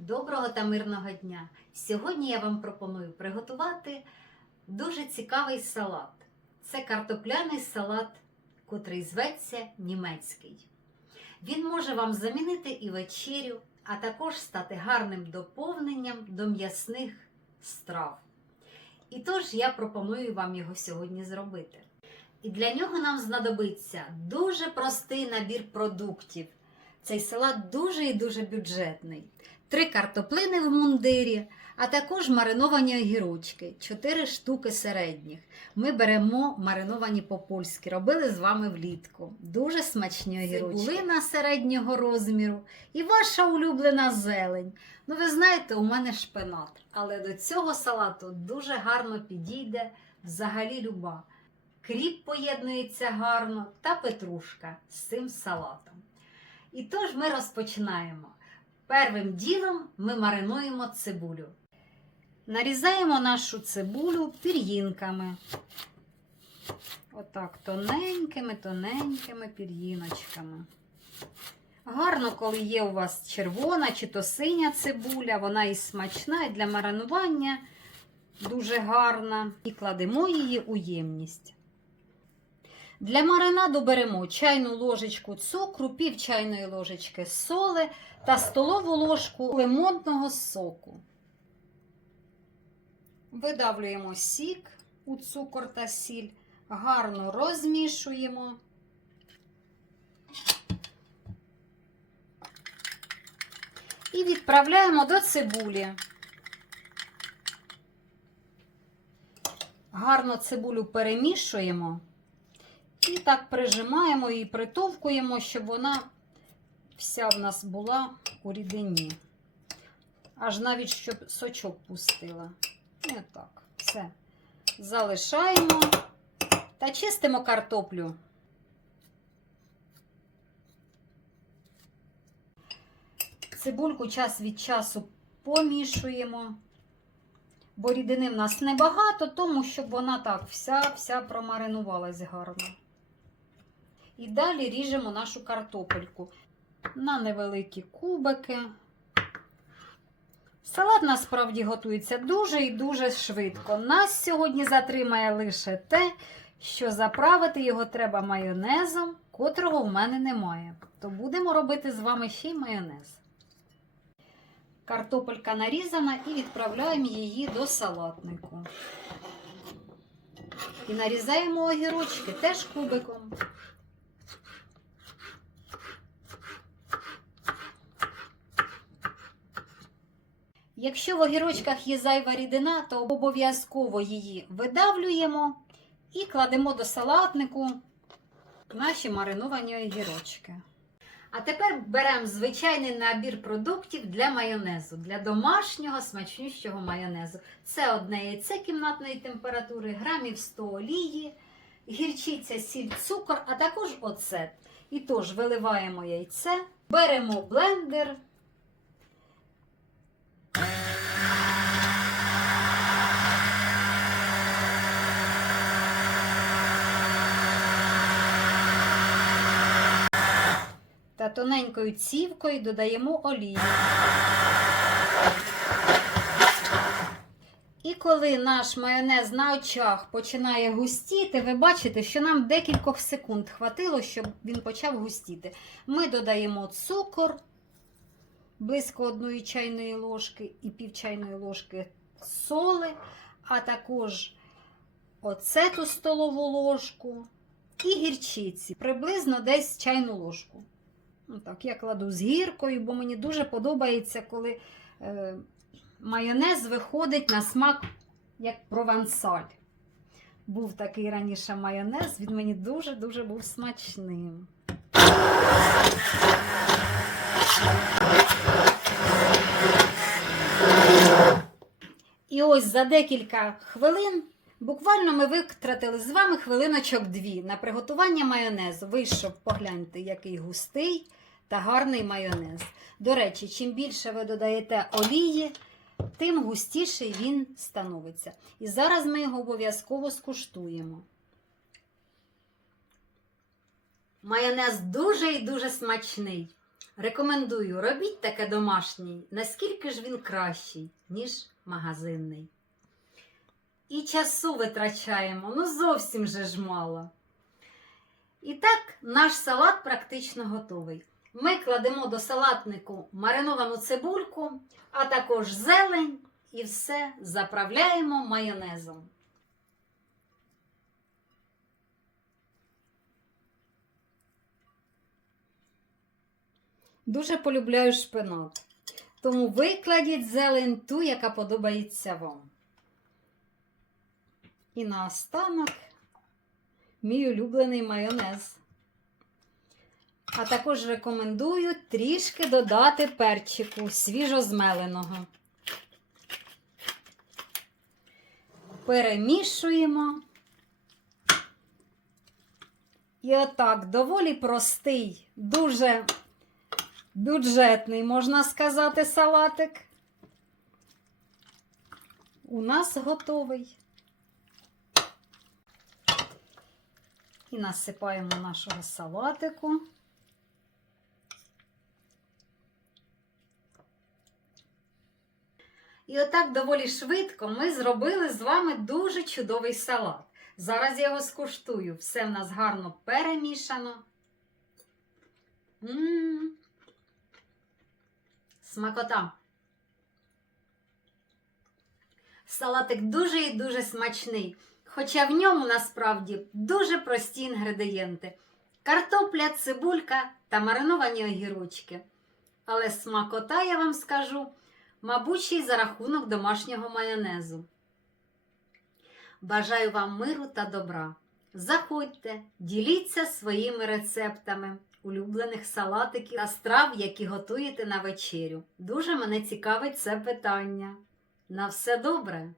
Доброго та мирного дня! Сьогодні я вам пропоную приготувати дуже цікавий салат. Це картопляний салат, котрий зветься німецький. Він може вам замінити і вечерю, а також стати гарним доповненням до м'ясних страв. І тож я пропоную вам його сьогодні зробити. І для нього нам знадобиться дуже простий набір продуктів. Цей салат дуже і дуже бюджетний. Три картоплини в мундирі, а також мариновані огірочки, 4 штуки середніх. Ми беремо мариновані по-польськи, робили з вами влітку. Дуже смачні огірочки. Цибулина середнього розміру і ваша улюблена зелень. Ну, ви знаєте, у мене шпинат, але до цього салату дуже гарно підійде взагалі люба. Кріп поєднується гарно та петрушка з цим салатом. І тож ми розпочинаємо. Первим ділом ми маринуємо цибулю. Нарізаємо нашу цибулю пір'їнками. Отак, тоненькими, тоненькими пір'їночками. Гарно, коли є у вас червона чи то синя цибуля, вона і смачна, і для маринування дуже гарна. І кладемо її у ємність. Для маринаду беремо чайну ложечку цукру, пів чайної ложечки соли та столову ложку лимонного соку. Видавлюємо сік у цукор та сіль, гарно розмішуємо. І відправляємо до цибулі. Гарно цибулю перемішуємо. І так прижимаємо і притовкуємо, щоб вона вся в нас була у рідині. Аж навіть щоб сочок пустила. І отак. Все. Залишаємо та чистимо картоплю. Цибульку час від часу помішуємо, бо рідини в нас небагато, тому щоб вона так вся-вся промаринувалась гарно. І далі ріжемо нашу картопельку на невеликі кубики. Салат насправді готується дуже і дуже швидко. Нас сьогодні затримає лише те, що заправити його треба майонезом, котрого в мене немає. То будемо робити з вами ще й майонез. Картопелька нарізана і відправляємо її до салатнику. І нарізаємо огірочки теж кубиком. Якщо в огірочках є зайва рідина, то обов'язково її видавлюємо і кладемо до салатнику наші мариновані огірочки. А тепер беремо звичайний набір продуктів для майонезу, для домашнього смачнющого майонезу. Це одне яйце кімнатної температури, грамів 100 олії, гірчиця, сіль, цукор, а також оцет. І тож виливаємо яйце, беремо блендер. та тоненькою цівкою додаємо олію. І коли наш майонез на очах починає густіти, ви бачите, що нам декількох секунд хватило, щоб він почав густіти. Ми додаємо цукор близько одної чайної ложки і пів чайної ложки соли, а також оцету столову ложку і гірчиці, приблизно десь чайну ложку. Ну, так, я кладу з гіркою, бо мені дуже подобається, коли е, майонез виходить на смак як провансаль. Був такий раніше майонез, він мені дуже-дуже був смачним. І ось за декілька хвилин буквально ми витратили з вами хвилиночок дві на приготування майонезу. Вийшов, погляньте, який густий та гарний майонез. До речі, чим більше ви додаєте олії, тим густіший він становиться. І зараз ми його обов'язково скуштуємо. Майонез дуже і дуже смачний. Рекомендую, робіть таке домашній, наскільки ж він кращий, ніж магазинний. І часу витрачаємо, ну зовсім же ж мало. І так, наш салат практично готовий. Ми кладемо до салатнику мариновану цибульку, а також зелень і все заправляємо майонезом. Дуже полюбляю шпинат. Тому викладіть зелень ту, яка подобається вам. І наостанок мій улюблений майонез. А також рекомендую трішки додати перчику свіжозмеленого. Перемішуємо. І отак доволі простий, дуже бюджетний, можна сказати, салатик. У нас готовий. І насипаємо нашого салатику. І отак доволі швидко ми зробили з вами дуже чудовий салат. Зараз я його скуштую. Все в нас гарно перемішано. М-м-м. Смакота. Салатик дуже і дуже смачний, хоча в ньому насправді дуже прості інгредієнти: картопля, цибулька та мариновані огірочки. Але смакота, я вам скажу, мабуть, ще й за рахунок домашнього майонезу. Бажаю вам миру та добра. Заходьте, діліться своїми рецептами улюблених салатиків та страв, які готуєте на вечерю. Дуже мене цікавить це питання. На все добре!